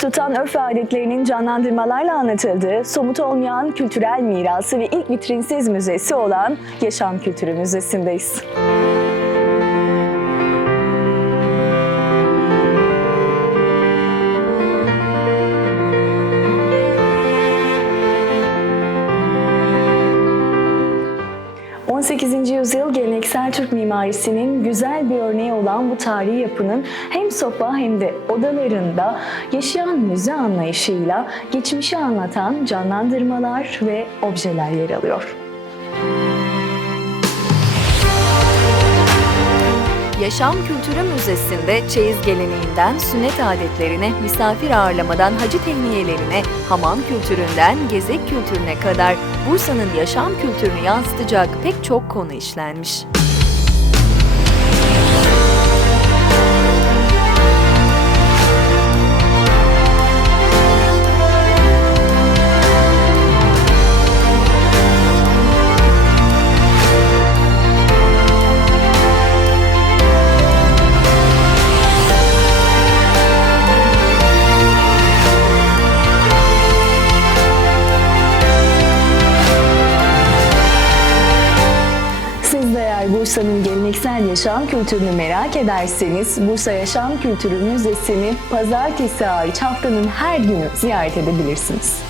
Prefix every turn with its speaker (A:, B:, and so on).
A: tutan örf ve adetlerinin canlandırmalarla anlatıldığı somut olmayan kültürel mirası ve ilk vitrinsiz müzesi olan Yaşam Kültürü Müzesi'ndeyiz. ...18. yüzyıl geleneksel Türk mimarisinin güzel bir örneği olan bu tarihi yapının hem sopa hem de odalarında yaşayan müze anlayışıyla geçmişi anlatan canlandırmalar ve objeler yer alıyor.
B: Yaşam Kültürü Müzesi'nde çeyiz geleneğinden sünnet adetlerine, misafir ağırlamadan hacı tehniyelerine, hamam kültüründen gezek kültürüne kadar Bursa'nın yaşam kültürünü yansıtacak pek çok konu işlenmiş.
A: Bursa'nın geleneksel yaşam kültürünü merak ederseniz Bursa Yaşam Kültürü Müzesi'ni pazartesi hariç haftanın her günü ziyaret edebilirsiniz.